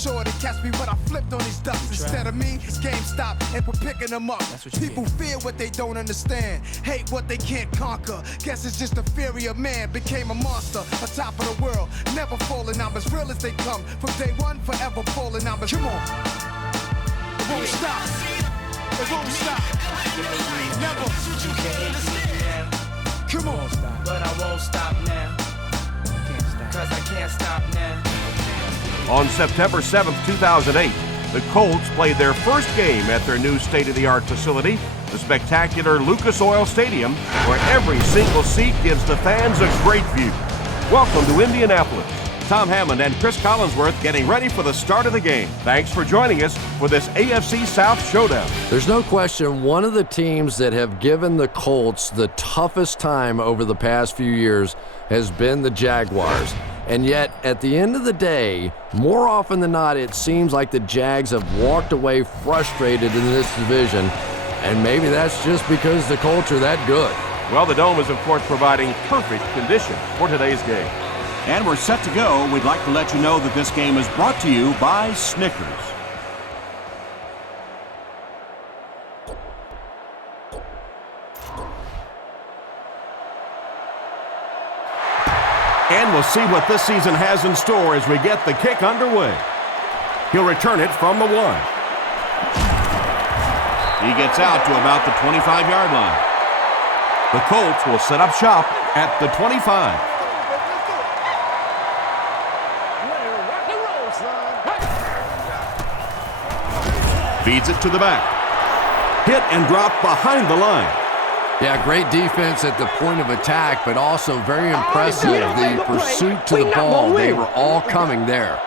sure to catch me when I flipped on these ducks. Instead of me, it's GameStop and we're picking them up. People fear what they don't understand, hate what they can't conquer. Guess it's just the fury of man became a monster, on top of the world, never falling. I'm as real as they come, from day one, forever falling. I'm as, come on, it won't stop, it won't stop, never. Come on, but I won't stop now, cause I can't stop now. On September 7th, 2008, the Colts played their first game at their new state-of-the-art facility, the spectacular Lucas Oil Stadium, where every single seat gives the fans a great view. Welcome to Indianapolis. Tom Hammond and Chris Collinsworth getting ready for the start of the game. Thanks for joining us for this AFC South showdown. There's no question one of the teams that have given the Colts the toughest time over the past few years has been the Jaguars. And yet, at the end of the day, more often than not, it seems like the Jags have walked away frustrated in this division. And maybe that's just because the Colts are that good. Well, the Dome is, of course, providing perfect conditions for today's game. And we're set to go. We'd like to let you know that this game is brought to you by Snickers. And we'll see what this season has in store as we get the kick underway. He'll return it from the 1. He gets out to about the 25-yard line. The Colts will set up shop at the 25. Feeds it to the back. Hit and drop behind the line. Yeah, great defense at the point of attack, but also very impressive, the pursuit to the ball. They were all coming there.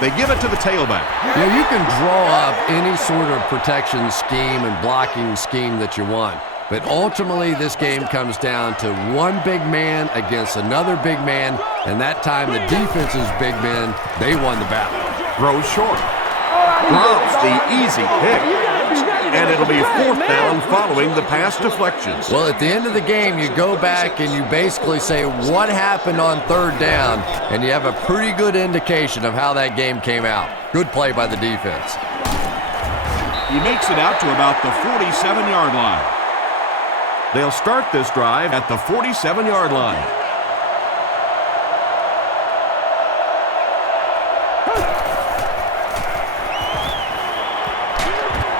They give it to the tailback. You know, you can draw up any sort of protection scheme and blocking scheme that you want, but ultimately this game comes down to one big man against another big man, and that time the defense's big men, they won the battle. Throws short. Drops the easy pick. And it'll be 4th down following the pass deflections. Well, at the end of the game, you go back and you basically say what happened on 3rd down, and you have a pretty good indication of how that game came out. Good play by the defense. He makes it out to about the 47-yard line. They'll start this drive at the 47-yard line.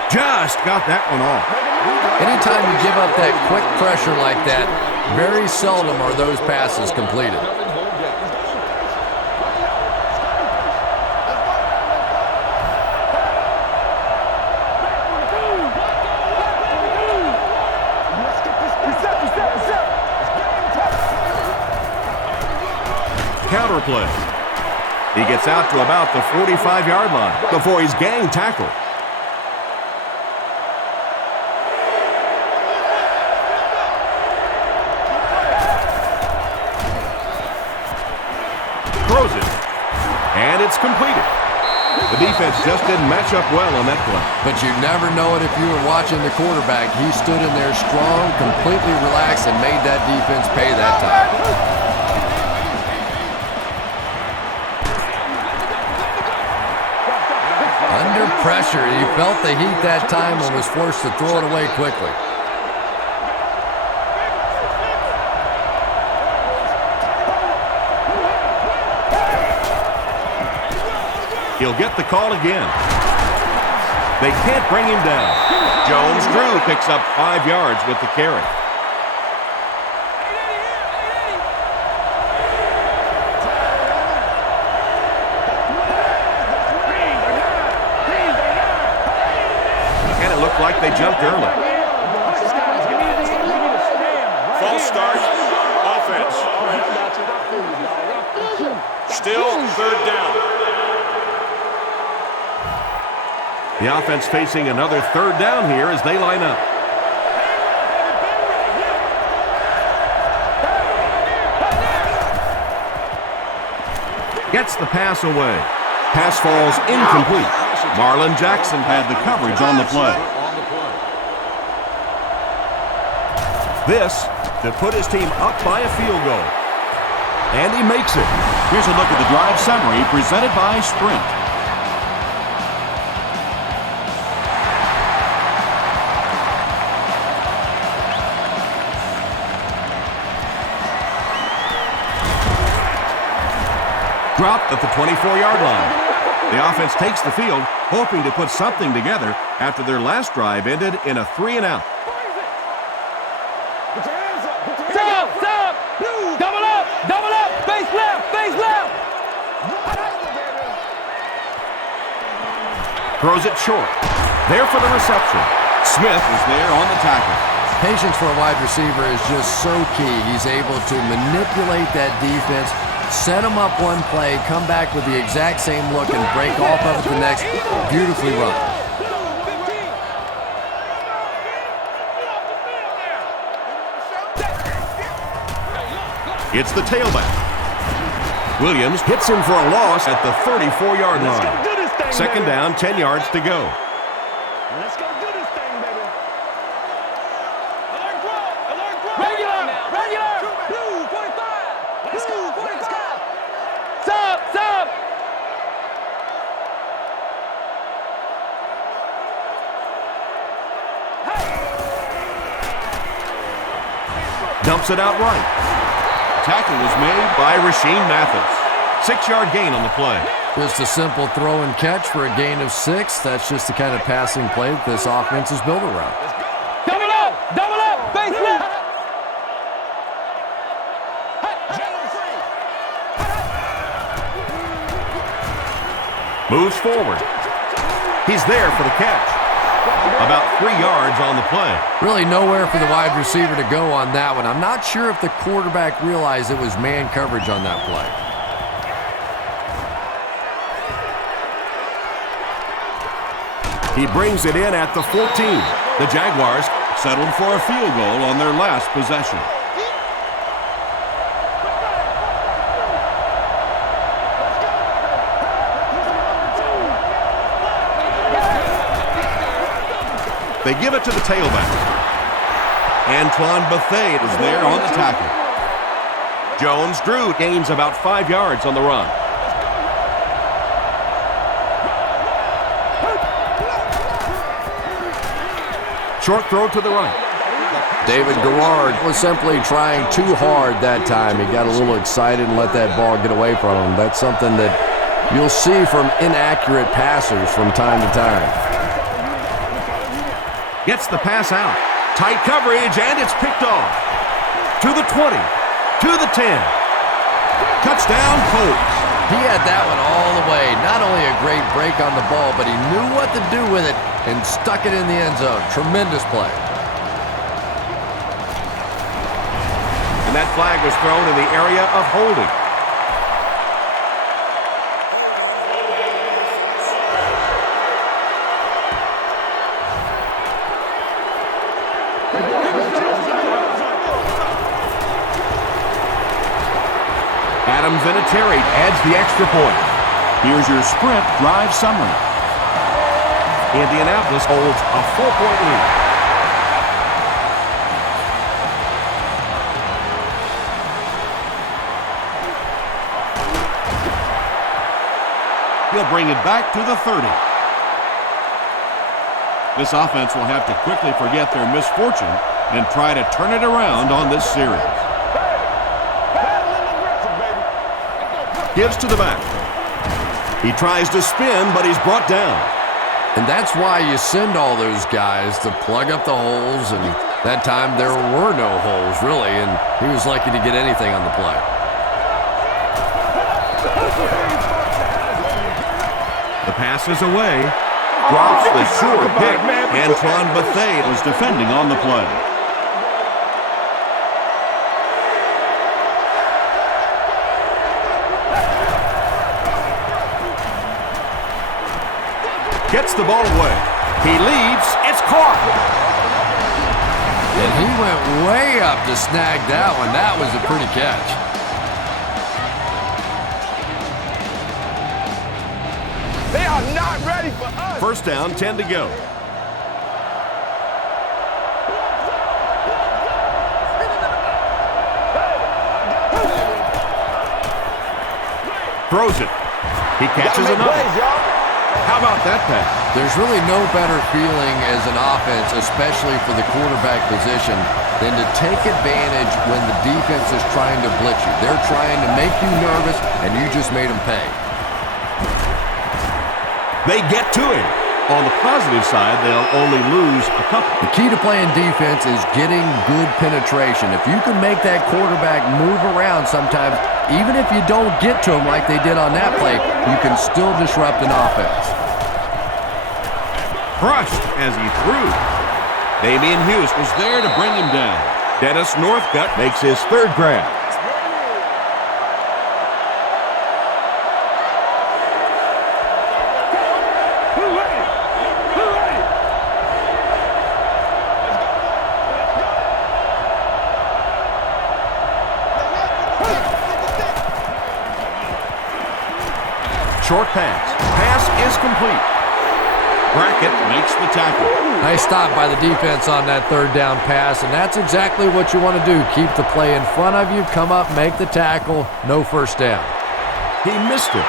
Just got that one off. Anytime you give up that quick pressure like that, very seldom are those passes completed. Counter play. He gets out to about the 45-yard line before he's gang tackled. Throws it, and it's completed. The defense just didn't match up well on that play. But you never know it if you were watching the quarterback. He stood in there strong, completely relaxed, and made that defense pay that time. Under pressure, he felt the heat that time and was forced to throw it away quickly. He'll get the call again. They can't bring him down. Jones-Drew picks up 5 yards with the carry. And it looked like they jumped early. False start, offense. Still 3rd down. The offense facing another 3rd down here as they line up. Gets the pass away. Pass falls incomplete. Marlon Jackson Had the coverage on the play. this to put his team up by a field goal. And he makes it. Here's a look at the drive summary presented by Sprint. Dropped at the 24-yard line. The offense takes the field, hoping to put something together after their last drive ended in a 3-and-out. Stop! Double up! Face left! Throws it short. There for the reception. Smith is there on the tackle. Patience for a wide receiver is just so key. He's able to manipulate that defense, set them up one play, come back with the exact same look, and break off of it the next. Beautifully run. It's the tailback. Williams hits him for a loss at the 34-yard line. Second down, 10 yards to go. Let's go do this thing, baby. Alert draw. Regular. Blue 45. Blue 45. Stop. Dumps it out right. Tackle was made by Rasheem Mathis. 6-yard gain on the play. Just a simple throw and catch for a gain of 6. That's just the kind of passing play that this offense is built around. Double up, face left. Moves forward. He's there for the catch. About 3 yards on the play. Really nowhere for the wide receiver to go on that one. I'm not sure if the quarterback realized it was man coverage on that play. He brings it in at the 14. The Jaguars settled for a field goal on their last possession. They give it to the tailback. Antoine Bethea is there on the tackle. Jones-Drew gains about 5 yards on the run. Short throw to the right. David Garrard was simply trying too hard that time. He got a little excited and let that ball get away from him. That's something that you'll see from inaccurate passers from time to time. Gets the pass out. Tight coverage, and it's picked off. To the 20. To the 10. Touchdown, Colts. He had that one all the way. Not only a great break on the ball, but he knew what to do with it and stuck it in the end zone. Tremendous play. And that flag was thrown in the area of holding. Adam Vinatieri adds the extra point. Here's your Sprint drive summary. Indianapolis holds a 4-point lead. He'll bring it back to the 30. This offense will have to quickly forget their misfortune and try to turn it around on this series. Gives to the back. He tries to spin, but he's brought down. And that's why you send all those guys to plug up the holes, and that time there were no holes, really, and he was lucky to get anything on the play. The pass is away. Drops the sure pick. Antoine Bethea was defending on the play. Gets the ball away. He leads. It's caught. And he went way up to snag that one. That was a pretty catch. They are not ready for us. First down, 10 to go. Throws it. He catches another. How about that pass? There's really no better feeling as an offense, especially for the quarterback position, than to take advantage when the defense is trying to blitz you. They're trying to make you nervous, and you just made them pay. They get to him. On the positive side, they'll only lose a couple. The key to playing defense is getting good penetration. If you can make that quarterback move around sometimes, even if you don't get to him like they did on that play, you can still disrupt an offense. Crushed as he threw. Damian Hughes was there to bring him down. Dennis Northcutt makes his third grab. Short pass. Pass is complete. Brackett makes the tackle. Nice stop by the defense on that third down pass, and that's exactly what you want to do. Keep the play in front of you, come up, make the tackle, no first down. He missed it.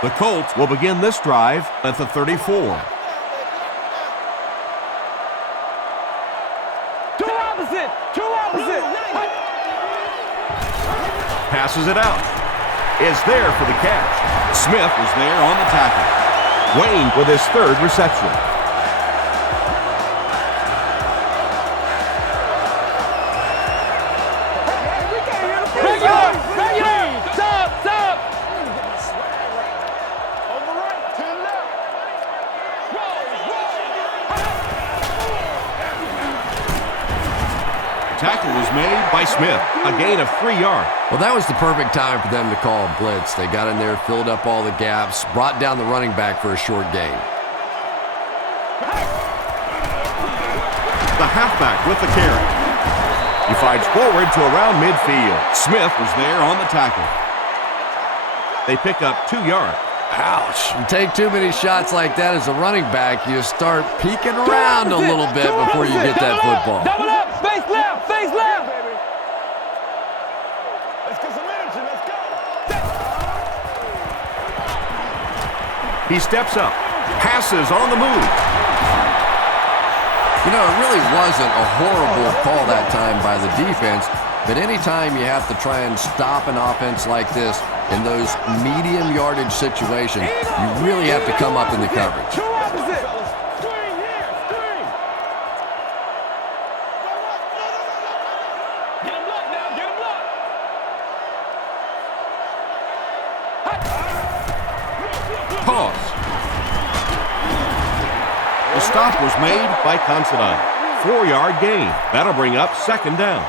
The Colts will begin this drive at the 34. Two opposite. Passes it out. Is there for the catch. Smith was there on the tackle. Wayne with his third reception. Stop. Tackle was made by Smith. A gain of 3 yards. Well, that was the perfect time for them to call a blitz. They got in there, filled up all the gaps, brought down the running back for a short gain. The halfback with the carry. He fights forward to around midfield. Smith was there on the tackle. They pick up 2 yards. Ouch. You take too many shots like that as a running back, you start peeking around a little bit before you get that football. Double up. Face left. Let's get some energy. Let's go. He steps up. Passes on the move. You know, it really wasn't a horrible call that time by the defense, but anytime you have to try and stop an offense like this in those medium yardage situations, you really have to come up in the coverage. Two opposite. Get him blocked now. Get him blocked. Pause. The stop was made by Considine. 4-yard gain. That'll bring up second down.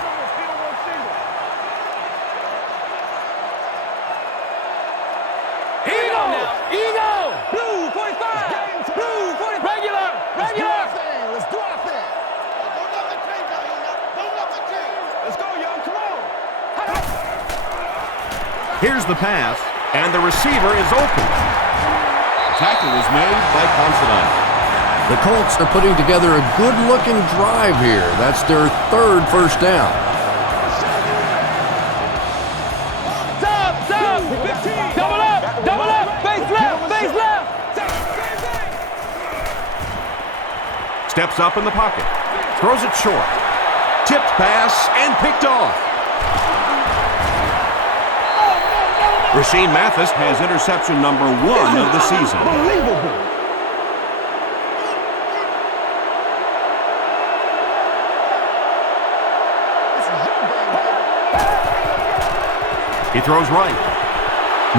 Eagle. Blue 45. Blue 40. Regular. Let's do our thing. Let's go, y'all. Come on. Here's the pass, and the receiver is open. Tackle was made by Considine. The Colts are putting together a good-looking drive here. That's their third first down. Stop. Double up. Face left. Steps up in the pocket. Throws it short. Tipped pass and picked off. Rasheed Mathis has interception number 1 of the season. Unbelievable. He throws right.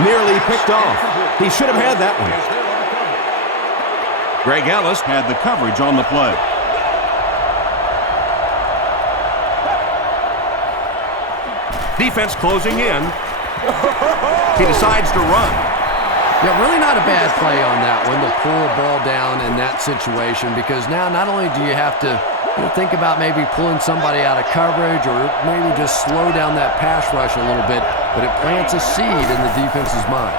Nearly picked off. He should have had that one. Greg Ellis had the coverage on the play. Defense closing in. He decides to run. Yeah, really not a bad play on that one to pull a ball down in that situation, because now not only do you have to think about maybe pulling somebody out of coverage or maybe just slow down that pass rush a little bit, but it plants a seed in the defense's mind.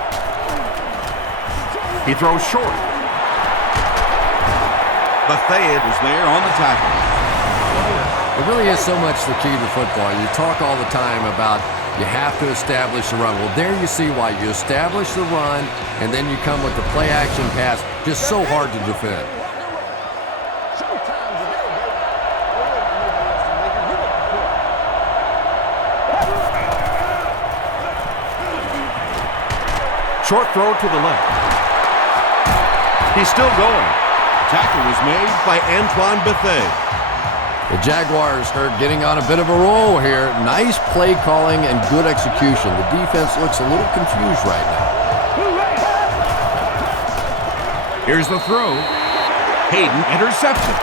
He throws short. Buffet was there on the tackle. It really is so much the key to football. You talk all the time about you have to establish the run. Well, there you see why. You establish the run, and then you come with the play-action pass. Just so hard to defend. Short throw to the left. He's still going. Tackle was made by Antoine Bethea. The Jaguars are getting on a bit of a roll here. Nice play calling and good execution. The defense looks a little confused right now. Here's the throw. Hayden interception.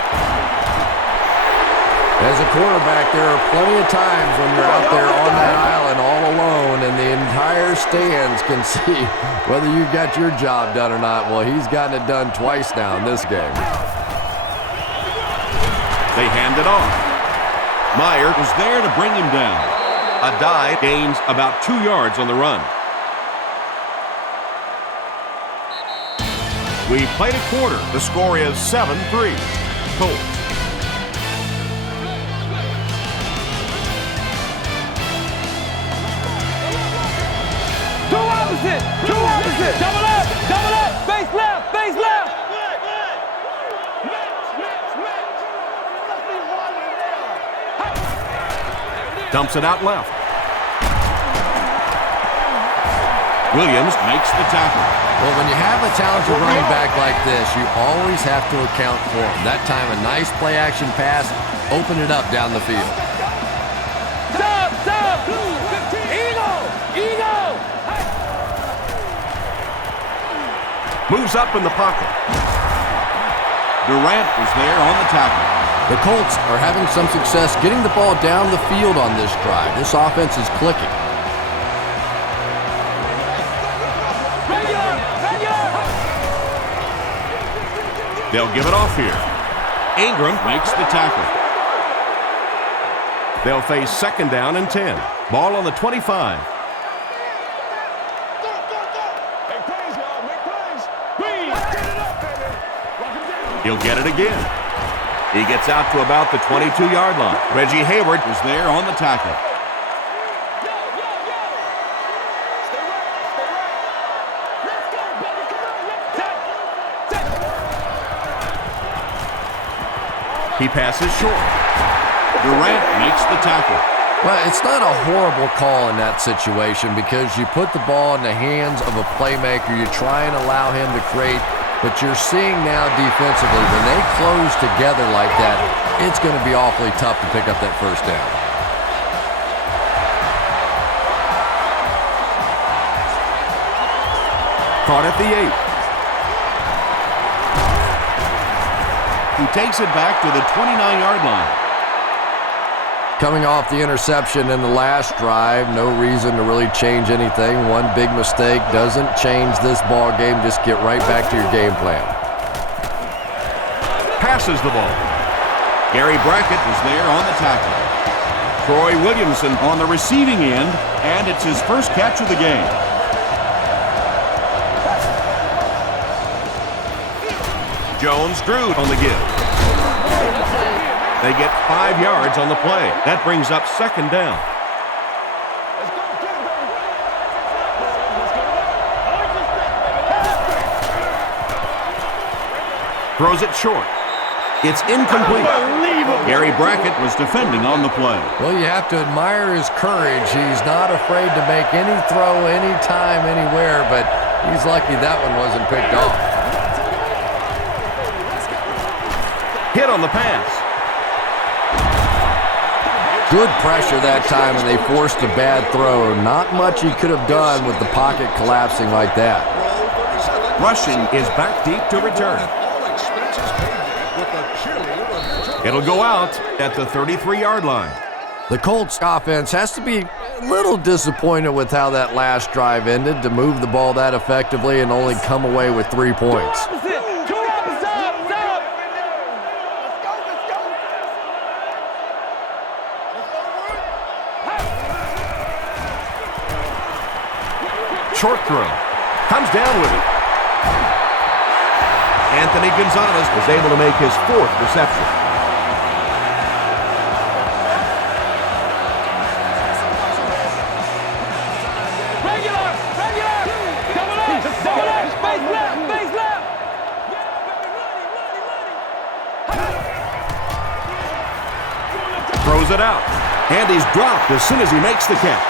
As a quarterback, there are plenty of times when you're out there on that island all alone and the entire stands can see whether you got your job done or not. Well, he's gotten it done twice now in this game. They hand it off. Meyer was there to bring him down. A dive gains about 2 yards on the run. We played a quarter. The score is 7-3. Colts. Two opposite. Double up, base left. Dumps it out left. Williams makes the tackle. Well, when you have a talented running back like this, you always have to account for him. That time, a nice play-action pass, open it up down the field. Stop! Eagle! Moves up in the pocket. Durant was there on the tackle. The Colts are having some success getting the ball down the field on this drive. This offense is clicking. They'll give it off here. Ingram makes the tackle. They'll face 2nd down and 10. Ball on the 25. He'll get it again. He gets out to about the 22-yard line. Reggie Hayward was there on the tackle. He passes short. Durant makes the tackle. Well, it's not a horrible call in that situation because you put the ball in the hands of a playmaker. You try and allow him to create. But you're seeing now defensively, when they close together like that, it's going to be awfully tough to pick up that first down. Caught at the 8. He takes it back to the 29-yard line. Coming off the interception in the last drive, no reason to really change anything. One big mistake doesn't change this ball game. Just get right back to your game plan. Passes the ball. Gary Brackett was there on the tackle. Troy Williamson on the receiving end, and it's his first catch of the game. Jones-Drew on the give. They get 5 yards on the play. That brings up 2nd down. Throws it short. It's incomplete. Gary Brackett was defending on the play. Well, you have to admire his courage. He's not afraid to make any throw, anytime, anywhere, but he's lucky that one wasn't picked off. Hit on the pass. Good pressure that time, and they forced a bad throw. Not much he could have done with the pocket collapsing like that. Rushing is back deep to return. It'll go out at the 33-yard line. The Colts offense has to be a little disappointed with how that last drive ended, to move the ball that effectively and only come away with 3 points. Short throw. Comes down with it. Anthony Gonzalez was able to make his 4th reception. Face left. Throws it out. And he's dropped as soon as he makes the catch.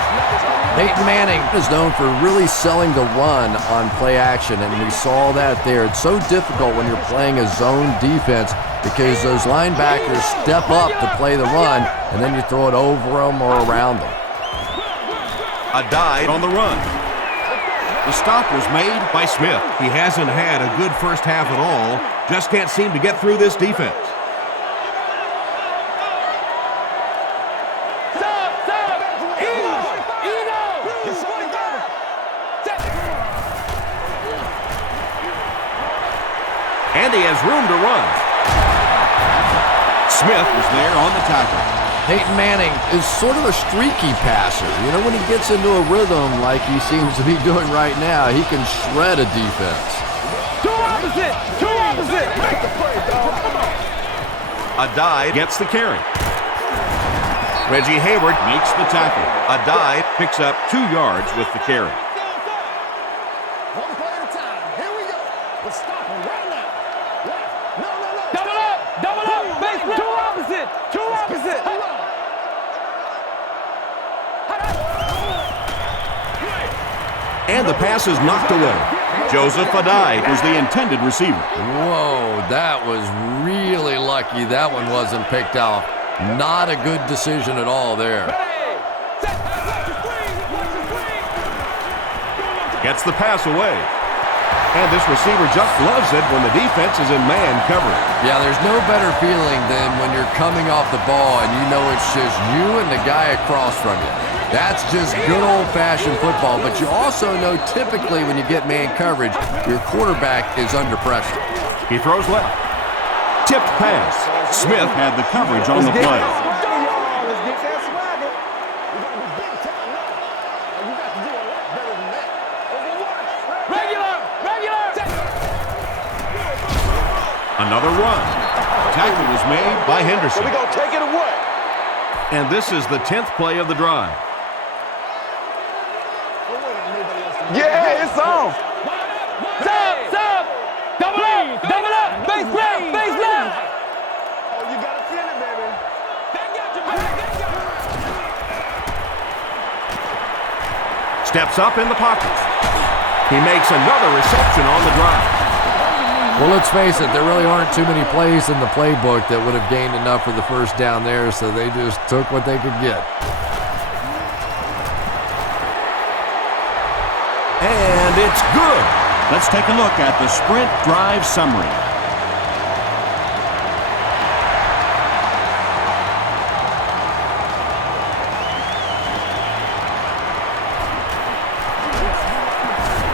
Peyton Manning is known for really selling the run on play action, and we saw that there. It's so difficult when you're playing a zone defense because those linebackers step up to play the run, and then you throw it over them or around them. A dive on the run. The stop was made by Smith. He hasn't had a good first half at all. Just can't seem to get through this defense. And he has room to run. Smith is there on the tackle. Peyton Manning is sort of a streaky passer. You know, when he gets into a rhythm like he seems to be doing right now, he can shred a defense. Two opposite. A dive gets the carry. Reggie Hayward makes the tackle. A dive picks up 2 yards with the carry. One play at a time. Here we go. Let's stop him right now. No. Double up. Face left. Two opposite. And the pass is knocked away. Joseph Adai was the intended receiver. Whoa, that was really lucky that one wasn't picked off. Not a good decision at all there. Gets the pass away. And this receiver just loves it when the defense is in man coverage. Yeah, there's no better feeling than when you're coming off the ball and you know it's just you and the guy across from you. That's just good old-fashioned football, but you also know typically when you get man coverage, your quarterback is under pressure. He throws left. Tipped pass. Smith had the coverage on the play. Another run. Tackle was made by Henderson. So we're going to take it away. And this is the 10th play of the drive. Yeah, it's on. Sub. Double up. Face left. Oh, you got to feel it, baby. Steps up in the pocket. He makes another reception on the drive. Well, let's face it, there really aren't too many plays in the playbook that would have gained enough for the first down there, so they just took what they could get. And it's good. Let's take a look at the sprint drive summary.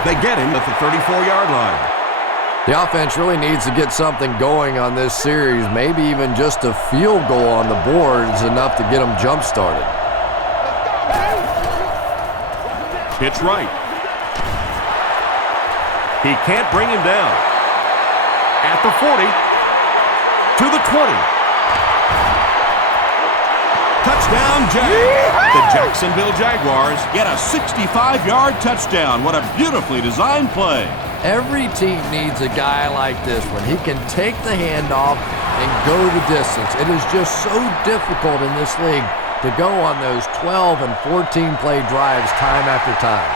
They get him at the 34-yard line. The offense really needs to get something going on this series. Maybe even just a field goal on the board is enough to get them jump-started. Pitch right. He can't bring him down. At the 40. To the 20. Touchdown, Jag. The Jacksonville Jaguars get a 65-yard touchdown. What a beautifully designed play. Every team needs a guy like this one. He can take the handoff and go the distance. It is just so difficult in this league to go on those 12 and 14 play drives time after time.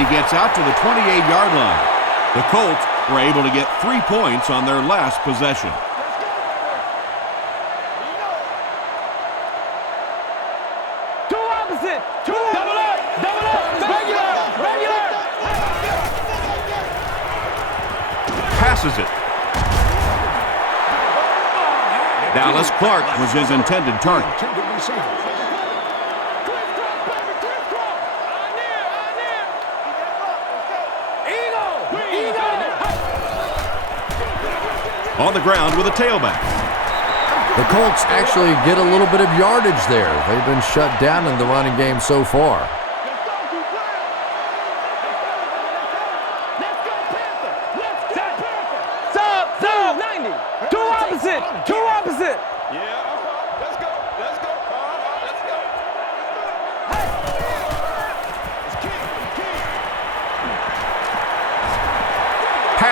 He gets out to the 28-yard line. The Colts were able to get 3 points on their last possession. Passes it. Dallas Clark was his intended target. On the ground with a tailback. The Colts actually get a little bit of yardage there. They've been shut down in the running game so far. Two opposite. Yeah, let's go.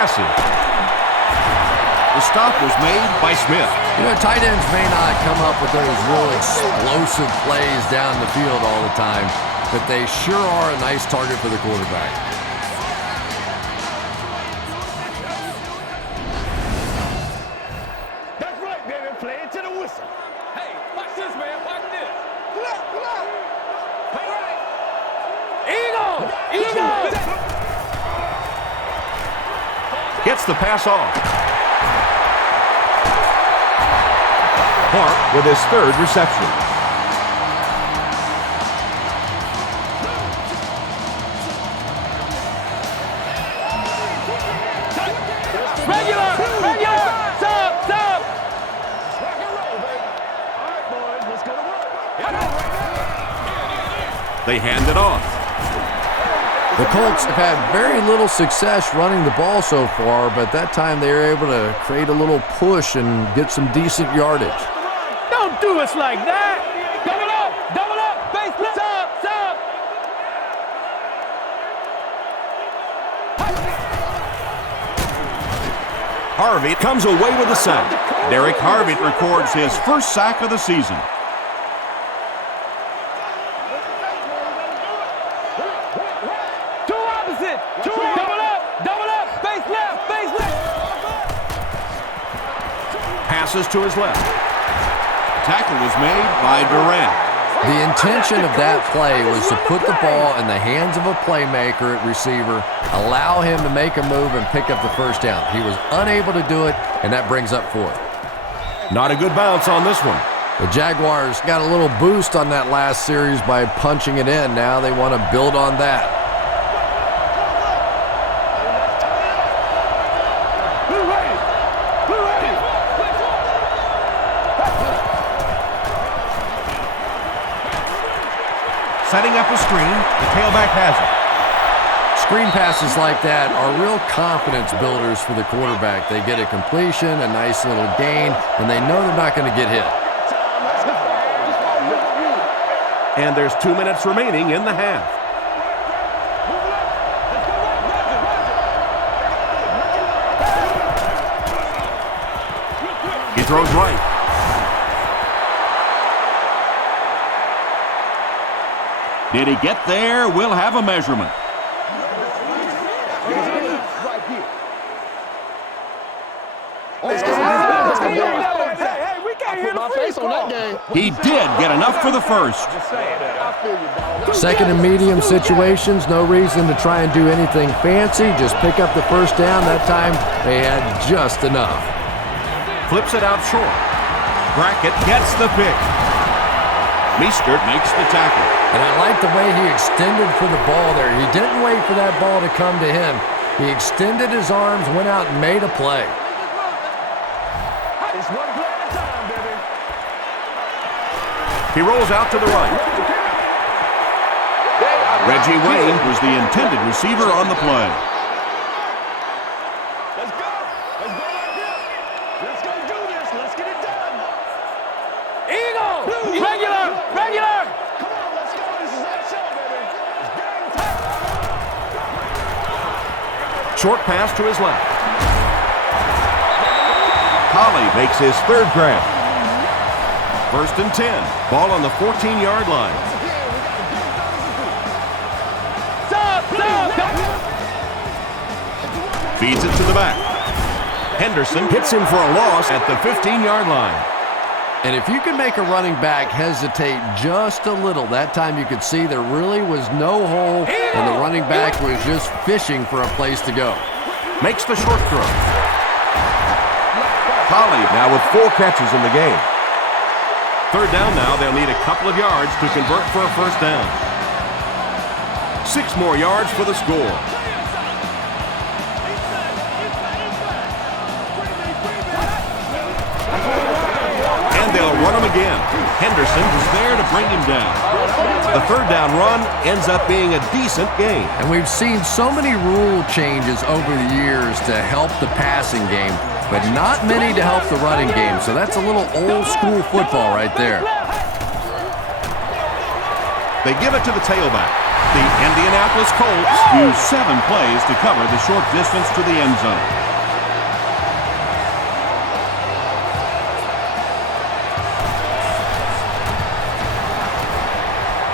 passes. The stop was made by Smith. You know, tight ends may not come up with those real explosive plays down the field all the time, but they sure are a nice target for the quarterback. That's right, baby. Play it to the whistle. Hey, watch this, man. Watch this. Pull up, pull up. Play right. Eagle! Eagle! Gets the pass off. Clark with his third reception. Regular! Sub! Rock and roll, baby. All right, boys, let's go to work. They hand it off. The Colts have had very little success running the ball so far, but that time they were able to create a little push and get some decent yardage. Don't do us like that. Double up, base flip. Sub. Harvey comes away with a sack. Derek Harvey records his first sack of the season. Two opposite. Double up, base left. Passes to his left. Tackle was made by Durant. The intention of that play was to put the ball in the hands of a playmaker at receiver, allow him to make a move and pick up the first down. He was unable to do it, and that brings up fourth. Not a good bounce on this one. The Jaguars got a little boost on that last series by punching it in. Now they want to build on that. Setting up a screen, the tailback has it. Screen passes like that are real confidence builders for the quarterback. They get a completion, a nice little gain, and they know they're not going to get hit. And there's 2 minutes remaining in the half. He throws right. Did he get there? We'll have a measurement. He did get enough for the first. Second and medium situations, no reason to try and do anything fancy. Just pick up the first down. That time they had just enough. Flips it out short. Brackett gets the pick. Meestert makes the tackle. And I like the way he extended for the ball there. He didn't wait for that ball to come to him. He extended his arms, went out and made a play. It's one play at a time, baby. He rolls out to the right. Reggie Wayne was the intended receiver on the play. Let's go like this. Let's go do this. Let's get it done. Eagle! Regular! Come on, let's go. This is our show, baby. It's game time. Short pass to his left. Collie makes his third grab. 1st and 10. Ball on the 14-yard line. Feeds it to the back. Henderson hits him for a loss at the 15-yard line. And if you can make a running back hesitate just a little, that time you could see there really was no hole, and the running back was just fishing for a place to go. Makes the short throw. Collie now with 4 catches in the game. Third down now, they'll need a couple of yards to convert for a first down. 6 more yards for the score. And they'll run him again. Henderson was there to bring him down. The third down run ends up being a decent gain. And we've seen so many rule changes over the years to help the passing game, but not many to help the running game. So that's a little old school football right there. They give it to the tailback. The Indianapolis Colts use 7 plays to cover the short distance to the end zone.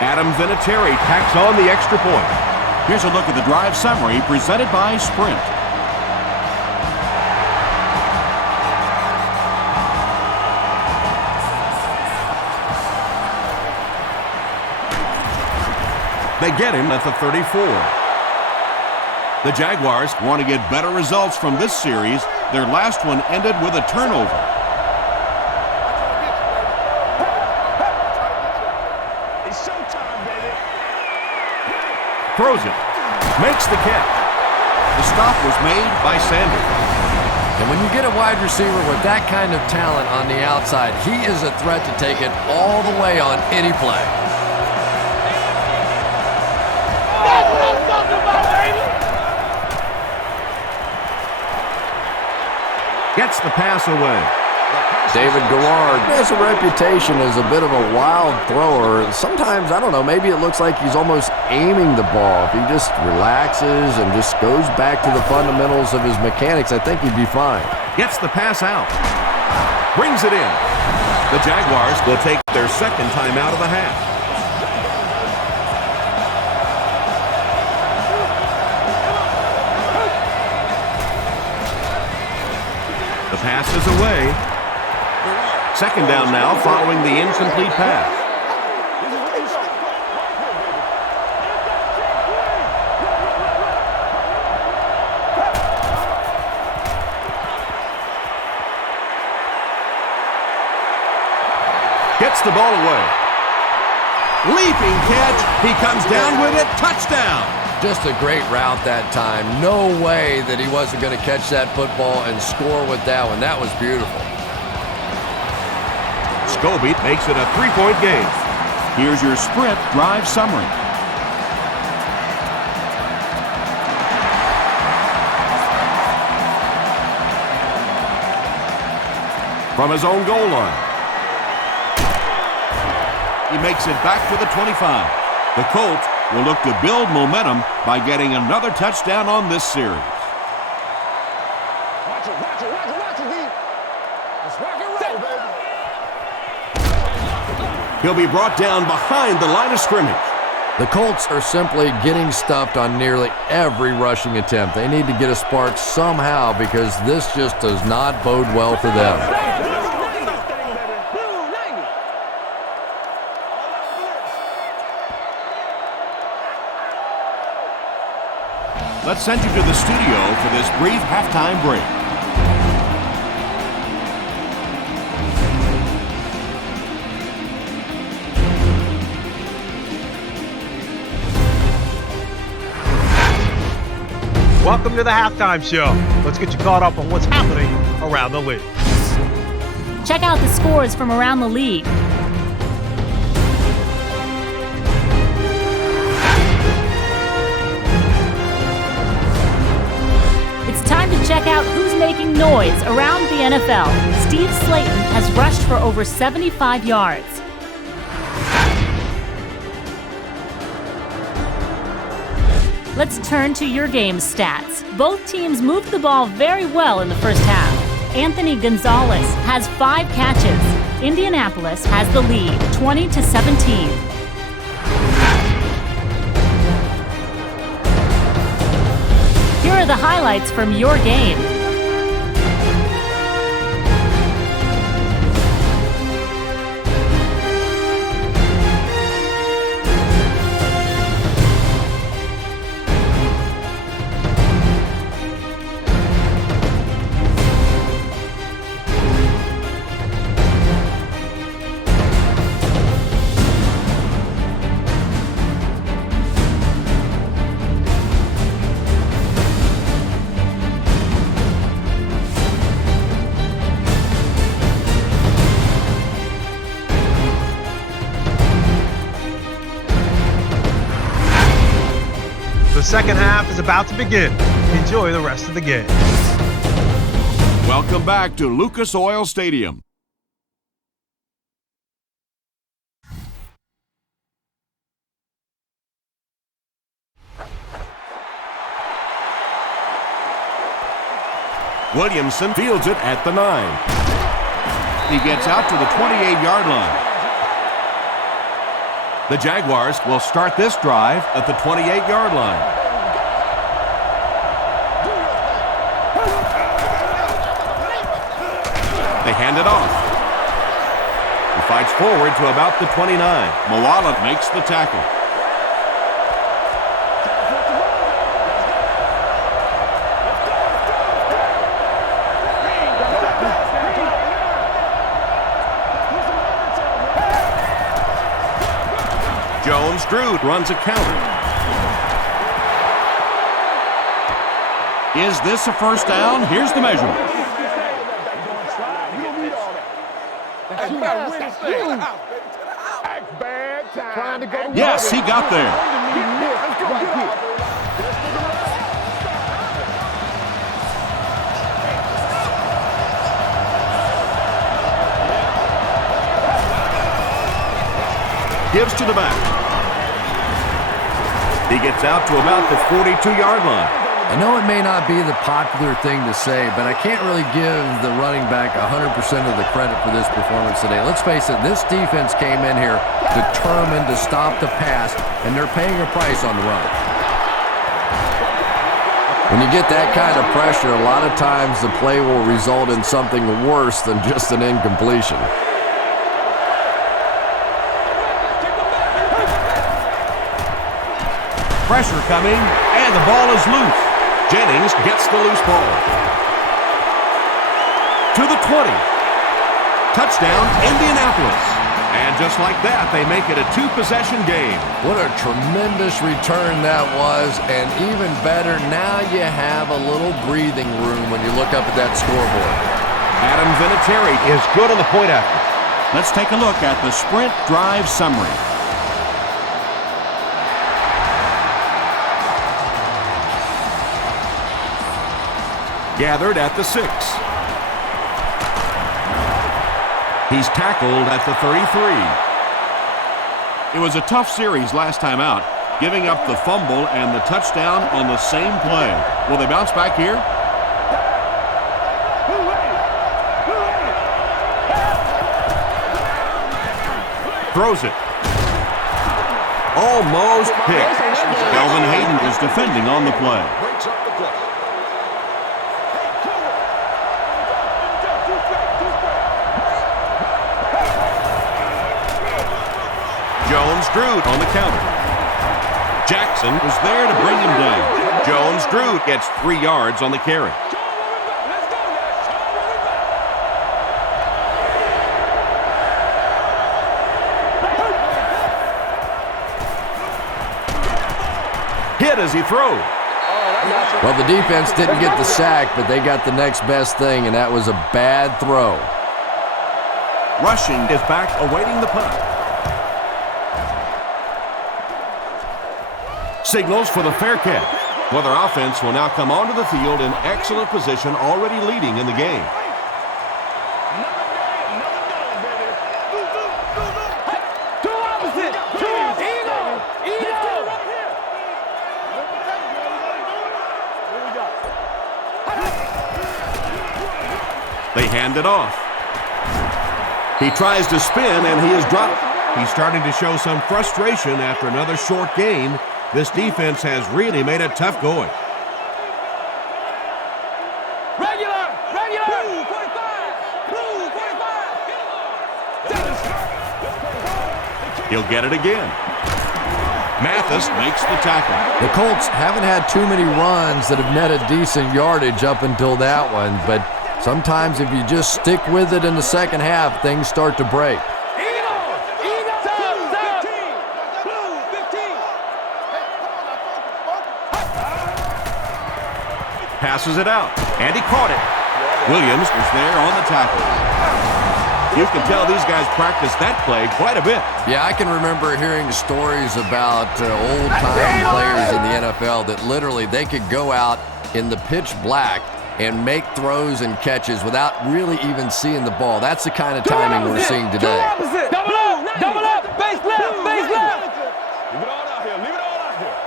Adam Vinatieri tacks on the extra point. Here's a look at the drive summary presented by Sprint. They get him at the 34. The Jaguars want to get better results from this series. Their last one ended with a turnover. It's showtime, baby. Throws it. Makes the catch. The stop was made by Sanders. And when you get a wide receiver with that kind of talent on the outside, he is a threat to take it all the way on any play. Gets the pass away. David Garrard has a reputation as a bit of a wild thrower. Sometimes, I don't know, maybe it looks like he's almost aiming the ball. If he just relaxes and just goes back to the fundamentals of his mechanics, I think he'd be fine. Gets the pass out. Brings it in. The Jaguars will take their second time out of the half. The pass is away. Second down now following the incomplete pass. Gets the ball away. Leaping catch. He comes down with it. Touchdown. Just a great route that time. No way that he wasn't going to catch that football and score with that one. That was beautiful. Scobie makes it a 3-point game. Here's your Sprint drive summary. From his own goal line. He makes it back to the 25. The Colts will look to build momentum by getting another touchdown on this series. Watch it, D. Let's rock and roll, baby. He'll be brought down behind the line of scrimmage. The Colts are simply getting stuffed on nearly every rushing attempt. They need to get a spark somehow because this just does not bode well for them. Let's send you to the studio for this brief halftime break. Welcome to the halftime show. Let's get you caught up on what's happening around the league. Check out the scores from around the league. It's time to check out who's making noise around the NFL. Steve Slayton has rushed for over 75 yards. Let's turn to your game stats. Both teams moved the ball very well in the first half. Anthony Gonzalez has 5 catches. Indianapolis has the lead, 20-17. Here are the highlights from your game. The second half is about to begin. Enjoy the rest of the game. Welcome back to Lucas Oil Stadium. Williamson fields it at the 9. He gets out to the 28-yard line. The Jaguars will start this drive at the 28-yard line. They hand it off. He fights forward to about the 29. Moala makes the tackle. Jones-Drew runs a counter. Is this a first down? Here's the measurement. Yes, he got there. Gives to the back. He gets out to about the 42-yard line. I know it may not be the popular thing to say, but I can't really give the running back 100% of the credit for this performance today. Let's face it, this defense came in here determined to stop the pass, and they're paying a price on the run. When you get that kind of pressure, a lot of times the play will result in something worse than just an incompletion. Pressure coming, and the ball is loose. Jennings gets the loose ball. To the 20. Touchdown, Indianapolis. And just like that, they make it a two-possession game. What a tremendous return that was, and even better, now you have a little breathing room when you look up at that scoreboard. Adam Vinatieri is good on the point after. Let's take a look at the sprint drive summary. Gathered at the 6. He's tackled at the 33. It was a tough series last time out, giving up the fumble and the touchdown on the same play. Will they bounce back here? Throws it. Almost picked. Kelvin Hayden is defending on the play. Jones-Drew on the counter. Jackson was there to bring him down. Jones-Drew gets 3 yards on the carry. Hit as he throws. Well, the defense didn't get the sack, but they got the next best thing, and that was a bad throw. Rushing is back awaiting the punt. Signals for the fair catch. Well, their offense will now come onto the field in excellent position, already leading in the game. They hand it off. He tries to spin, and he is dropped. He's starting to show some frustration after another short game. This defense has really made it tough going. Regular! Blue 45! He'll get it again. Mathis makes the tackle. The Colts haven't had too many runs that have netted decent yardage up until that one, but sometimes if you just stick with it in the second half, things start to break. Passes it out, and he caught it. Williams was there on the tackle. You can tell these guys practice that play quite a bit. Yeah, I can remember hearing stories about old-time players in the NFL that literally they could go out in the pitch black and make throws and catches without really even seeing the ball. That's the kind of timing we're seeing today. Double up, base left, base left. Leave it all out here, leave it all out here.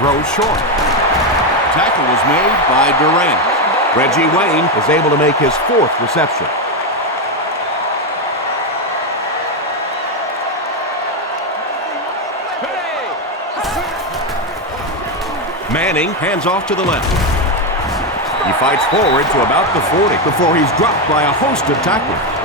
Throws short. Tackle was made by Durant. Reggie Wayne is able to make his 4th reception. Manning hands off to the left. He fights forward to about the 40 before he's dropped by a host of tacklers.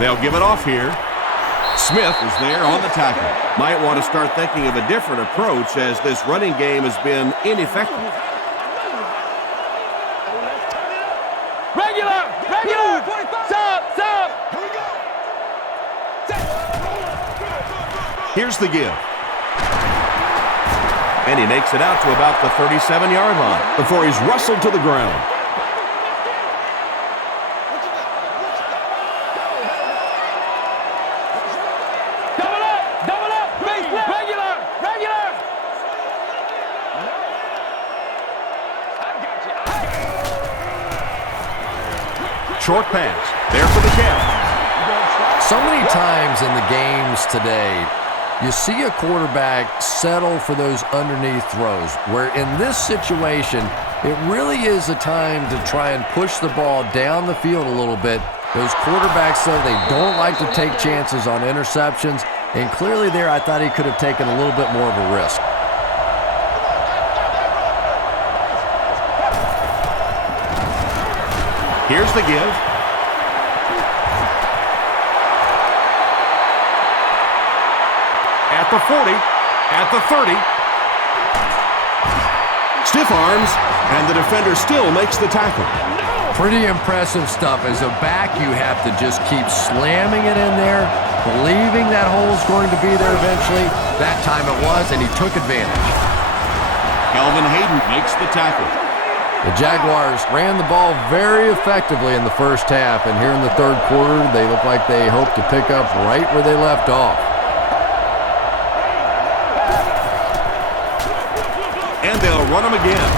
They'll give it off here. Smith is there on the tackle. Might want to start thinking of a different approach as this running game has been ineffective. Regular! Sub! Here's the give. And he makes it out to about the 37-yard line before he's rustled to the ground. Short pass. There for the catch. So many times in the games today, you see a quarterback settle for those underneath throws, where in this situation, it really is a time to try and push the ball down the field a little bit. Those quarterbacks, though, they don't like to take chances on interceptions, and clearly there I thought he could have taken a little bit more of a risk. Here's the give. At the 40, at the 30. Stiff arms, and the defender still makes the tackle. Pretty impressive stuff. As a back, you have to just keep slamming it in there, believing that hole's going to be there eventually. That time it was, and he took advantage. Calvin Hayden makes the tackle. The Jaguars ran the ball very effectively in the first half, and here in the third quarter, they look like they hope to pick up right where they left off. And they'll run him again.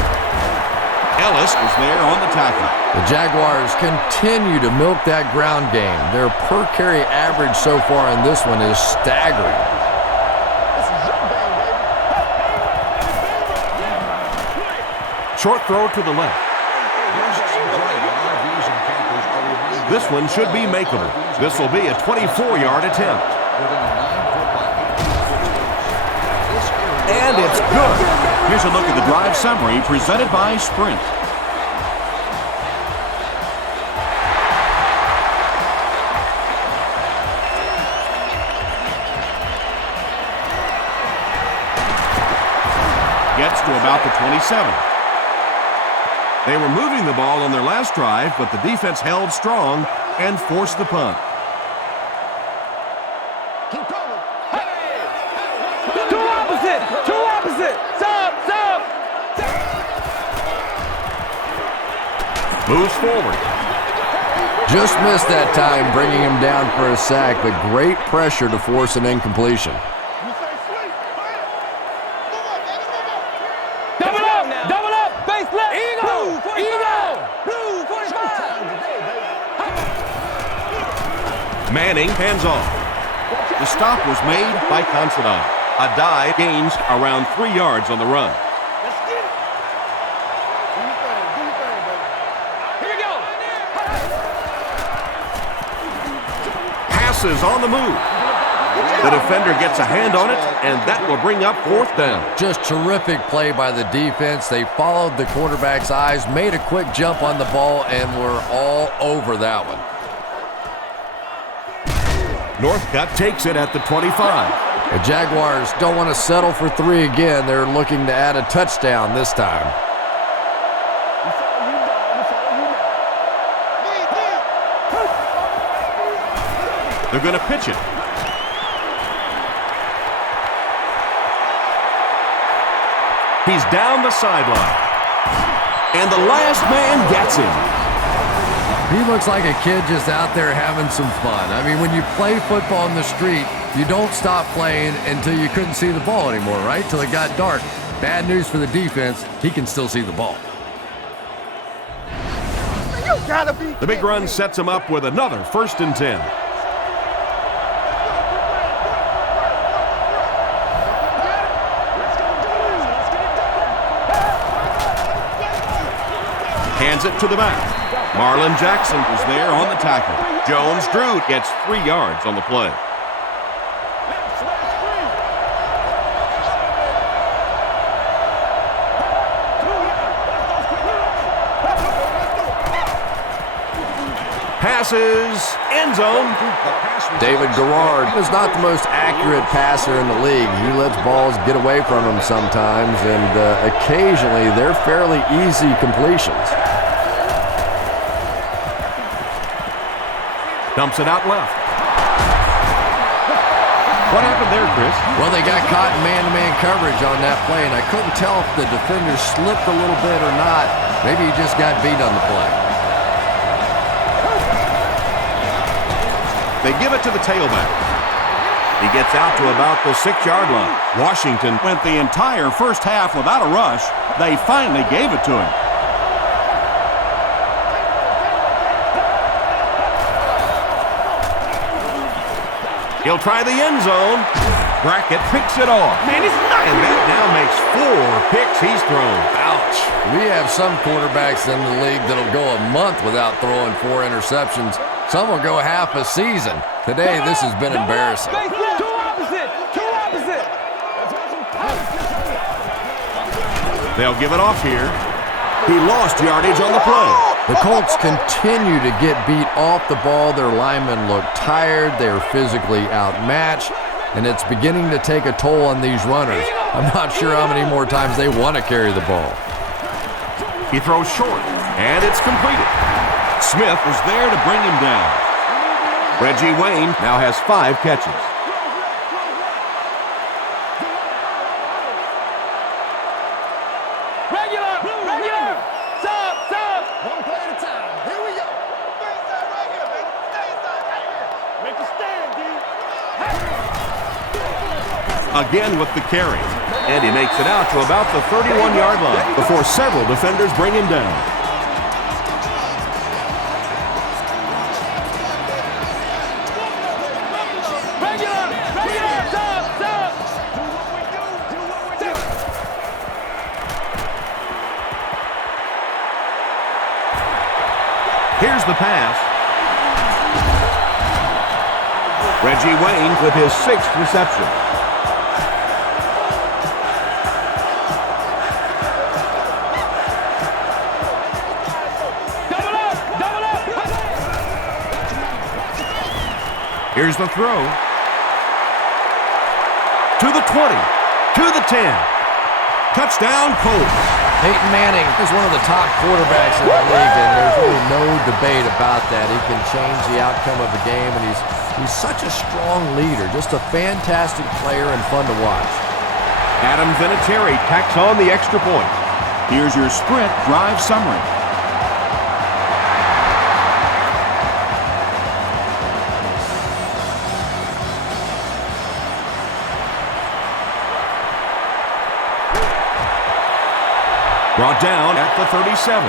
Ellis is there on the tackle. The Jaguars continue to milk that ground game. Their per-carry average so far in this one is staggering. Short throw to the left. This one should be makeable. This will be a 24-yard attempt. And it's good. Here's a look at the drive summary presented by Sprint. Gets to about the 27. They were moving the ball on their last drive, but the defense held strong and forced the punt. Keep coming. Two opposite. Sub. Moves forward. Just missed that time, bringing him down for a sack, but great pressure to force an incompletion. Double up. Base left. Eagle. Blue 45. Manning hands off. The stop was made by Considine. A dive gains around 3 yards on the run. Let's get it. Do your thing, baby. Here we go. Passes on the move. The defender gets a hand on it, and that will bring up 4th down. Just terrific play by the defense. They followed the quarterback's eyes, made a quick jump on the ball, and were all over that one. Northcutt takes it at the 25. The Jaguars don't want to settle for 3 again. They're looking to add a touchdown this time. They're going to pitch it. He's down the sideline. And the last man gets him. He looks like a kid just out there having some fun. I mean, when you play football in the street, you don't stop playing until you couldn't see the ball anymore, right? Till it got dark. Bad news for the defense. He can still see the ball. The big run sets him up with another 1st and 10. Hands it to the back. Marlon Jackson was there on the tackle. Jones-Drew gets 3 yards on the play. Passes, end zone. David Garrard is not the most accurate passer in the league. He lets balls get away from him sometimes, and occasionally they're fairly easy completions. Dumps it out left. What happened there, Chris? Well, they got caught in man-to-man coverage on that play, and I couldn't tell if the defender slipped a little bit or not. Maybe he just got beat on the play. They give it to the tailback. He gets out to about the 6-yard line. Washington went the entire first half without a rush. They finally gave it to him. He'll try the end zone. Brackett picks it off. Man, it's not. And that now makes 4 picks he's thrown. Ouch. We have some quarterbacks in the league that'll go a month without throwing 4 interceptions. Some will go half a season. Today, this has been embarrassing. Two opposite. They'll give it off here. He lost yardage on the play. The Colts continue to get beat off the ball. Their linemen look tired. They're physically outmatched, and it's beginning to take a toll on these runners. I'm not sure how many more times they want to carry the ball. He throws short, and it's completed. Smith was there to bring him down. Reggie Wayne now has 5 catches. Regular. Stop. One play at a time. Here we go. Stay inside right here, baby. Stay inside right here. Make a stand, D. Again with the carry. And he makes it out to about the 31-yard line before several defenders bring him down. Here's the pass. Reggie Wayne with his 6th reception. Double up. Here's the throw. To the 20. To the 10. Touchdown, Colts. Peyton Manning is one of the top quarterbacks in the league, and there's really no debate about that. He can change the outcome of the game, and he's such a strong leader, just a fantastic player and fun to watch. Adam Vinatieri tacks on the extra point. Here's your sprint drive summary. Brought down at the 37.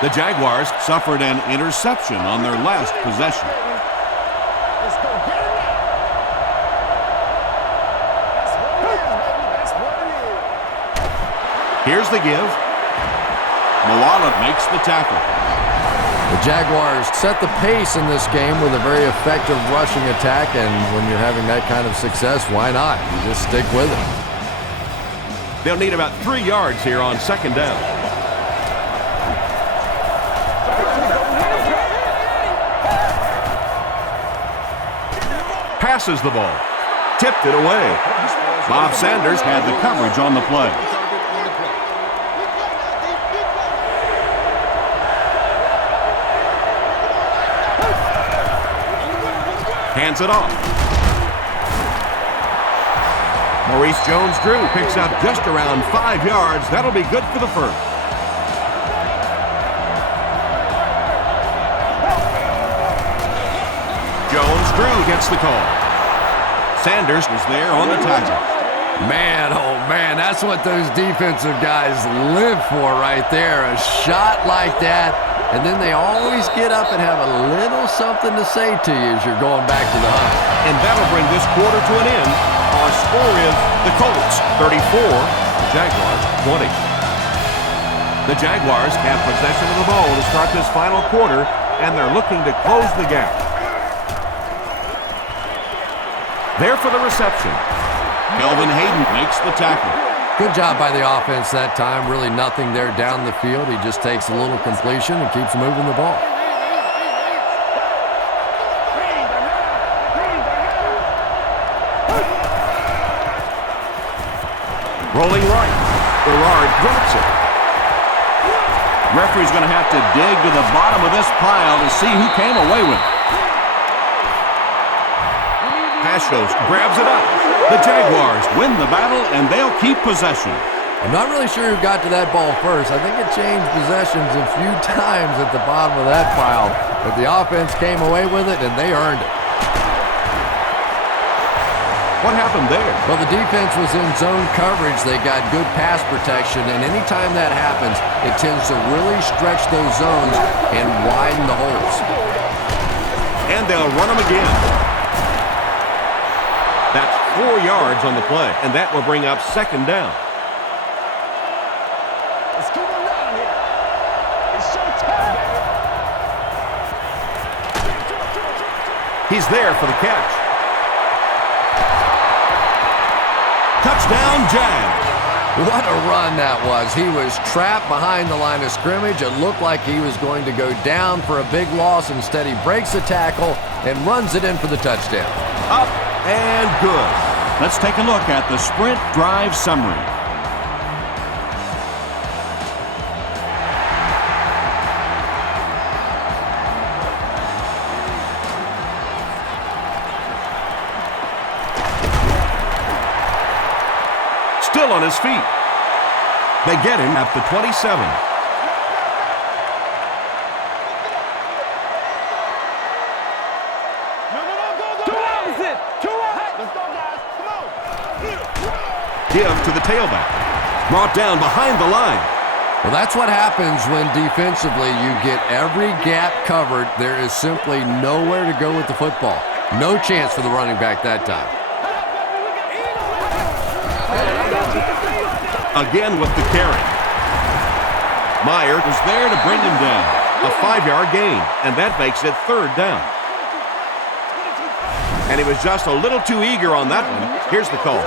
The Jaguars suffered an interception on their last possession. Let's go get it now. That's what it is. Here's the give. Moala makes the tackle. The Jaguars set the pace in this game with a very effective rushing attack, and when you're having that kind of success, why not? You just stick with it. They'll need about 3 yards here on 2nd down. Passes the ball. Tipped it away. Bob Sanders had the coverage on the play. Hands it off. Maurice Jones-Drew picks up just around 5 yards. That'll be good for the first. Jones-Drew gets the call. Sanders was there on the tackle. Man, oh man, that's what those defensive guys live for right there. A shot like that And then they always get up and have a little something to say to you as you're going back to the hunt. And that'll bring this quarter to an end. Our score is the Colts 34, the Jaguars 20. The Jaguars have possession of the ball to start this final quarter, and they're looking to close the gap. There for the reception. Kelvin Hayden makes the tackle. Good job by the offense that time. Really nothing there down the field. He just takes a little completion and keeps moving the ball. Rolling right. Gerard drops it. Referee's going to have to dig to the bottom of this pile to see who came away with it. Pashos grabs it up. The Jaguars win the battle, and they'll keep possession. I'm not really sure who got to that ball first. I think it changed possessions a few times at the bottom of that pile, but the offense came away with it, and they earned it. What happened there? Well, the defense was in zone coverage. They got good pass protection, and anytime that happens, it tends to really stretch those zones and widen the holes. And they'll run them again. That's 4 yards on the play, and that will bring up second down. Let's keep him down here. It's showtime, baby. He's there for the catch. Touchdown, Jags. What a run that was. He was trapped behind the line of scrimmage. It looked like he was going to go down for a big loss. Instead, he breaks the tackle and runs it in for the touchdown. Up and good. Let's take a look at the sprint drive summary. Still on his feet. They get him at the 27. Give to the tailback. Brought down behind the line. Well, that's what happens when defensively you get every gap covered. There is simply nowhere to go with the football. No chance for the running back that time. Again with the carry. Meyer was there to bring him down. A 5-yard gain, and that makes it third down. And he was just a little too eager on that one. Here's the call.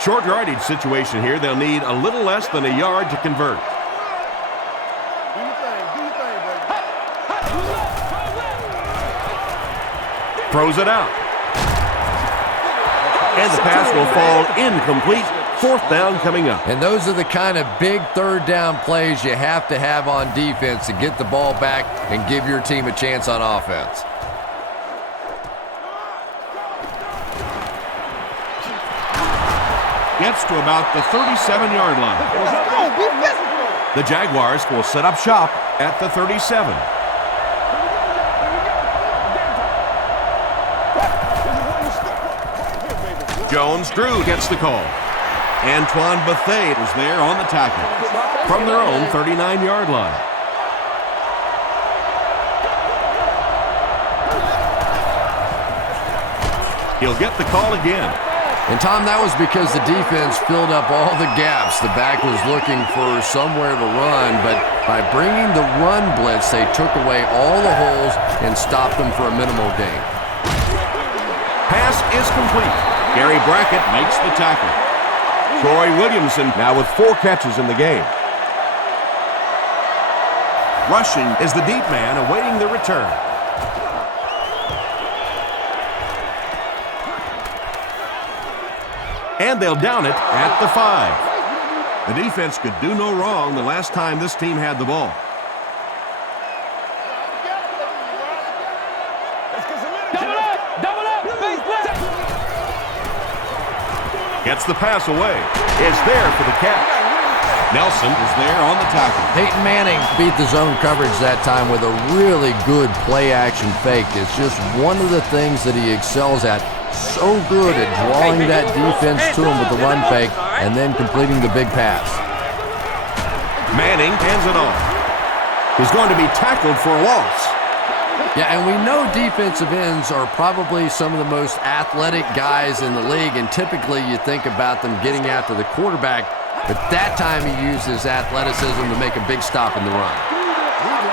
Short yardage situation here. They'll need a little less than a yard to convert. Throws it out. And the pass will fall incomplete. Fourth down coming up. And those are the kind of big third down plays you have to have on defense to get the ball back and give your team a chance on offense. Gets to about the 37-yard line. The Jaguars will set up shop at the 37. Jones-Drew gets the call. Antoine Bethea was there on the tackle from their own 39-yard line. He'll get the call again. And, Tom, that was because the defense filled up all the gaps. The back was looking for somewhere to run, but by bringing the run blitz, they took away all the holes and stopped them for a minimal gain. Pass is complete. Gary Brackett makes the tackle. Troy Williamson now with 4 catches in the game. Rushing is the deep man awaiting the return. And they'll down it at the 5. The defense could do no wrong the last time this team had the ball. Gets the pass away. Is there for the catch. Nelson is there on the tackle. Peyton Manning beat the zone coverage that time with a really good play-action fake. It's just one of the things that he excels at. So good at drawing that defense to him with the run fake and then completing the big pass. Manning hands it off. He's going to be tackled for a loss. Yeah, and we know defensive ends are probably some of the most athletic guys in the league, and typically you think about them getting after the quarterback, but that time he used his athleticism to make a big stop in the run.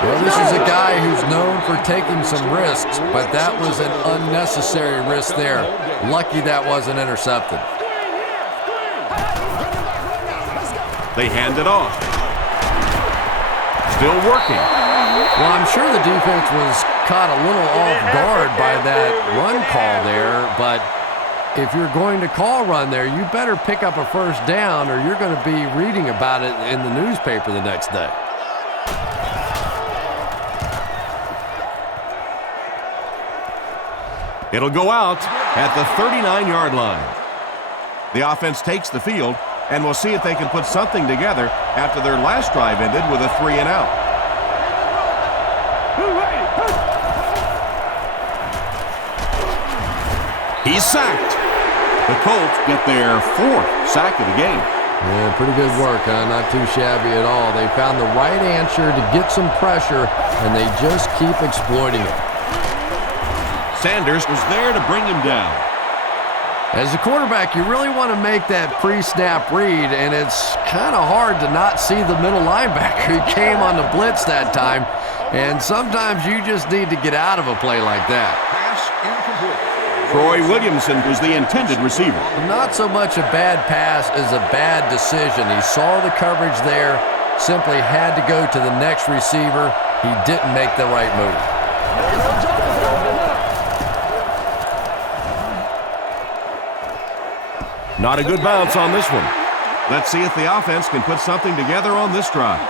Well, this is a guy who's known for taking some risks, but that was an unnecessary risk there. Lucky that wasn't intercepted. They hand it off. Still working. Well, I'm sure the defense was caught a little off guard by that run call there, but if you're going to call run there, you better pick up a first down or you're going to be reading about it in the newspaper the next day. It'll go out at the 39-yard line. The offense takes the field, and we'll see if they can put something together after their last drive ended with a 3-and-out. He's sacked. The Colts get their 4th sack of the game. Yeah, pretty good work, huh? Not too shabby at all. They found the right answer to get some pressure, and they just keep exploiting it. Sanders was there to bring him down. As a quarterback, you really want to make that pre-snap read, and it's kind of hard to not see the middle linebacker. He came on the blitz that time, and sometimes you just need to get out of a play like that. Pass incomplete. Troy Williamson was the intended receiver. Not so much a bad pass as a bad decision. He saw the coverage there, simply had to go to the next receiver. He didn't make the right move. Not a good bounce on this one. Let's see if the offense can put something together on this drive.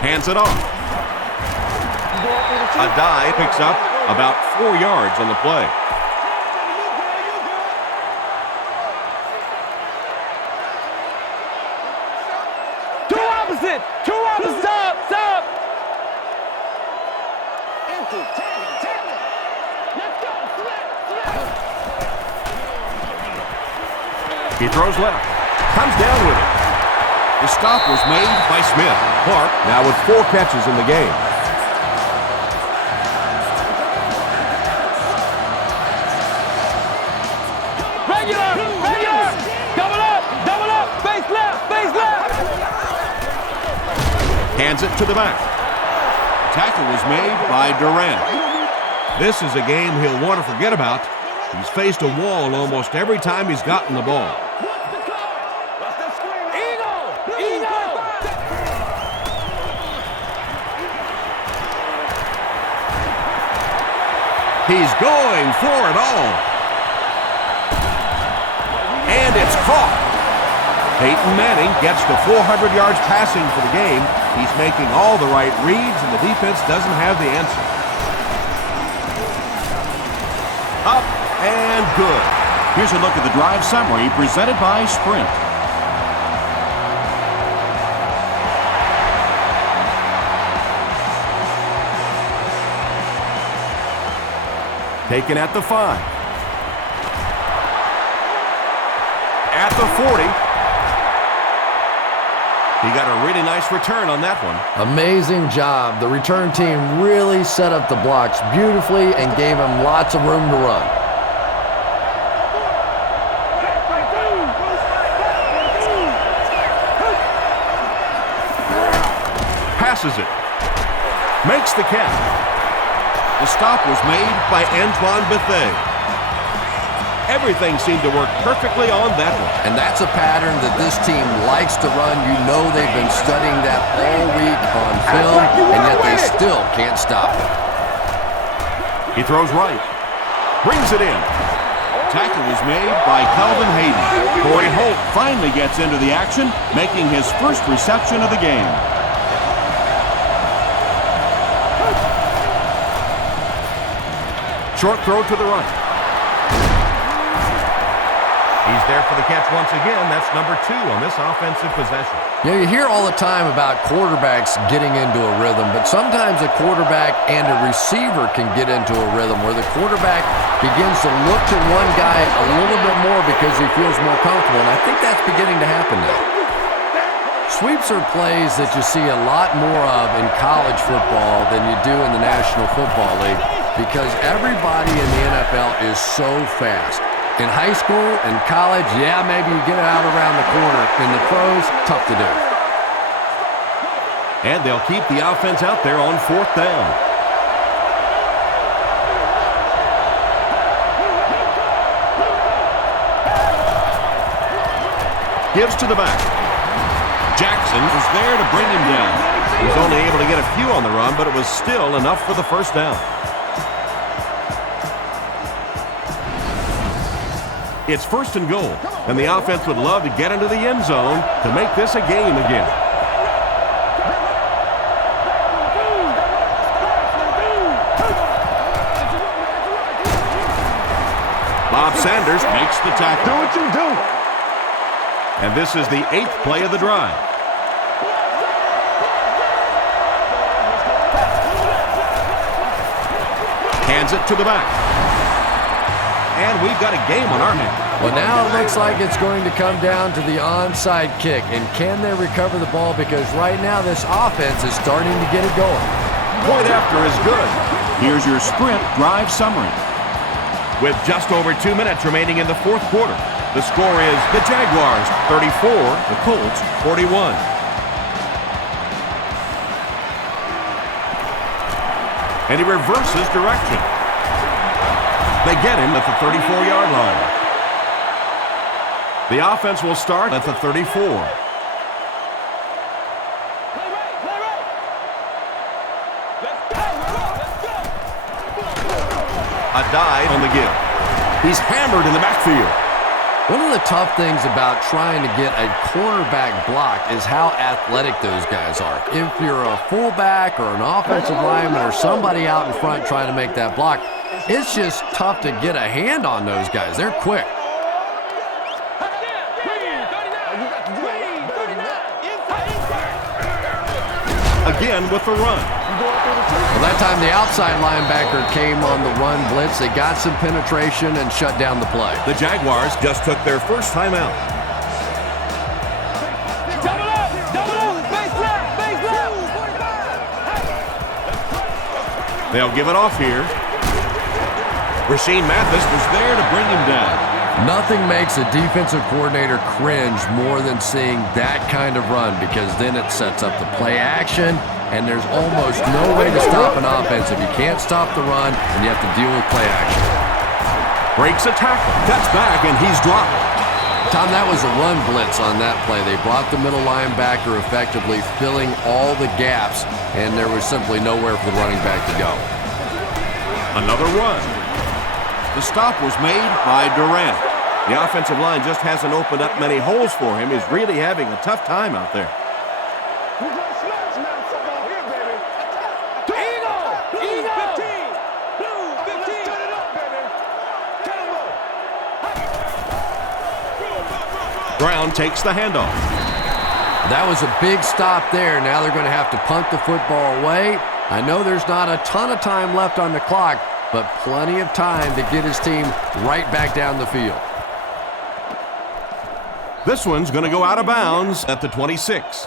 Hands it off. Adai picks up about 4 yards on the play. Two opposite, stop! Empty, tackle. Let's go, He throws left. Comes down with it. The stop was made by Smith. Clark now with 4 catches in the game. Regular, double up, face left. Hands it to the back. Tackle was made by Durant. This is a game he'll want to forget about. He's faced a wall almost every time he's gotten the ball. He's going for it all. And it's caught. Peyton Manning gets to 400 yards passing for the game. He's making all the right reads, and the defense doesn't have the answer. Up and good. Here's a look at the drive summary presented by Sprint. Taken at the 5. At the 40. He got a really nice return on that one. Amazing job. The return team really set up the blocks beautifully and gave him lots of room to run. Passes it. Makes the catch. The stop was made by Antoine Bethea. Everything seemed to work perfectly on that one. And that's a pattern that this team likes to run. You know they've been studying that all week on film, and yet they still can't stop it. He throws right. Brings it in. tackle was made by Calvin Hayden. Corey Holt finally gets into the action, making his first reception of the game. Short throw to the right. He's there for the catch once again. That's number 2 on this offensive possession. You hear all the time about quarterbacks getting into a rhythm, but sometimes a quarterback and a receiver can get into a rhythm where the quarterback begins to look to one guy a little bit more because he feels more comfortable, and I think that's beginning to happen now. Sweeps are plays that you see a lot more of in college football than you do in the National Football League because everybody in the NFL is so fast. In high school and college, yeah, maybe you get it out around the corner. In the pros, tough to do. And they'll keep the offense out there on 4th down. Gives to the back. Jackson was there to bring him down. He was only able to get a few on the run, but it was still enough for the first down. It's 1st and goal, and the offense would love to get into the end zone to make this a game again. Bob Sanders makes the tackle. Do what you do. And this is the 8th play of the drive. Hands it to the back. And we've got a game on our hands. Well, now it looks like it's going to come down to the onside kick. And can they recover the ball? Because right now this offense is starting to get it going. Point after is good. Here's your sprint drive summary. With just over 2 minutes remaining in the 4th quarter, the score is the Jaguars 34, the Colts 41. And he reverses direction. They get him at the 34-yard line. The offense will start at the 34. A dive on the give. He's hammered in the backfield. One of the tough things about trying to get a cornerback block is how athletic those guys are. If you're a fullback or an offensive lineman or somebody out in front trying to make that block, it's just tough to get a hand on those guys. They're quick. Again with the run. Well, that time the outside linebacker came on the run blitz. They got some penetration and shut down the play. The Jaguars just took their first time out. They'll give it off here. Rasheed Mathis was there to bring him down. Nothing makes a defensive coordinator cringe more than seeing that kind of run because then it sets up the play action, and there's almost no way to stop an offense if you can't stop the run and you have to deal with play action. Breaks a tackle, cuts back, and he's dropped. Tom, that was a run blitz on that play. They brought the middle linebacker effectively filling all the gaps, and there was simply nowhere for the running back to go. Another run. The stop was made by Durant. The offensive line just hasn't opened up many holes for him. He's really having a tough time out there. Brown takes the handoff. That was a big stop there. Now they're going to have to punt the football away. I know there's not a ton of time left on the clock, but plenty of time to get his team right back down the field. This one's going to go out of bounds at the 26.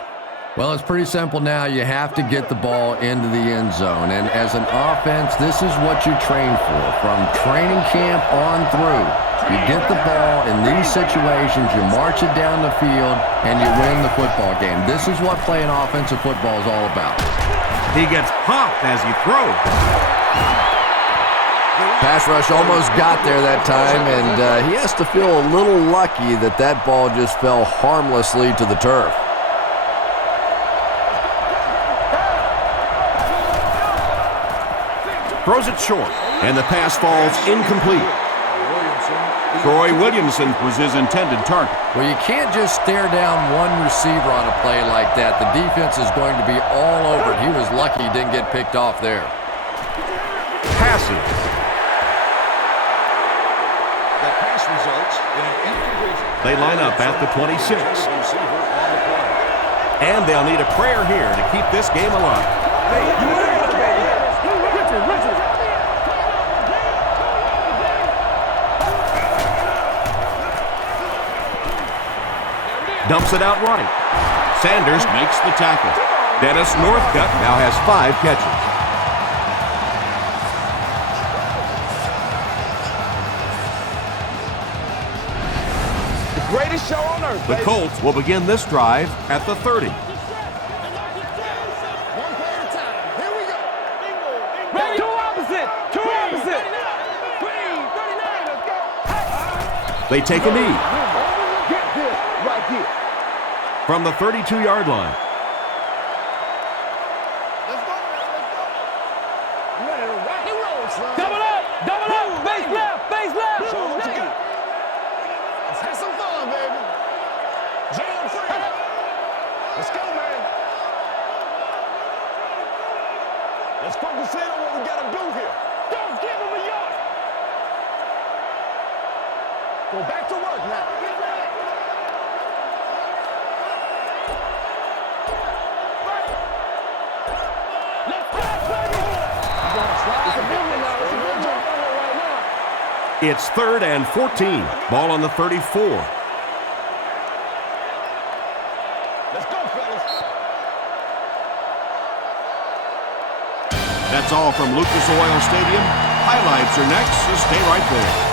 Well, it's pretty simple now. You have to get the ball into the end zone. And as an offense, this is what you train for. From training camp on through, you get the ball in these situations, you march it down the field, and you win the football game. This is what playing offensive football is all about. He gets popped as he throws. Pass rush almost got there that time, and he has to feel a little lucky that that ball just fell harmlessly to the turf. Throws it short, and the pass falls incomplete. Troy Williamson was his intended target. Well, you can't just stare down one receiver on a play like that. The defense is going to be all over it. He was lucky he didn't get picked off there. Passes. The pass results in an incompletion. They line up at the 26. And they'll need a prayer here to keep this game alive. Dumps it out right. Sanders makes the tackle. Dennis Northcutt now has 5 catches. The greatest show on earth, The baby. Colts will begin this drive at the 30. One play at a time. Here we go. Ready? Two opposite. Two opposite. 39. Let's go. They take a knee Get this right here. from the 32-yard line. Let's go. I'm ready to rock and roll, son. Double up. Base left. Show what you got. Let's have some fun, baby. Jam free. Let's go, man. Let's focus in on what we got to do here. Don't give him a yard. Go back to work now. It's 3rd and 14. Ball on the 34. Let's go, fellas. That's all from Lucas Oil Stadium. Highlights are next, so stay right there.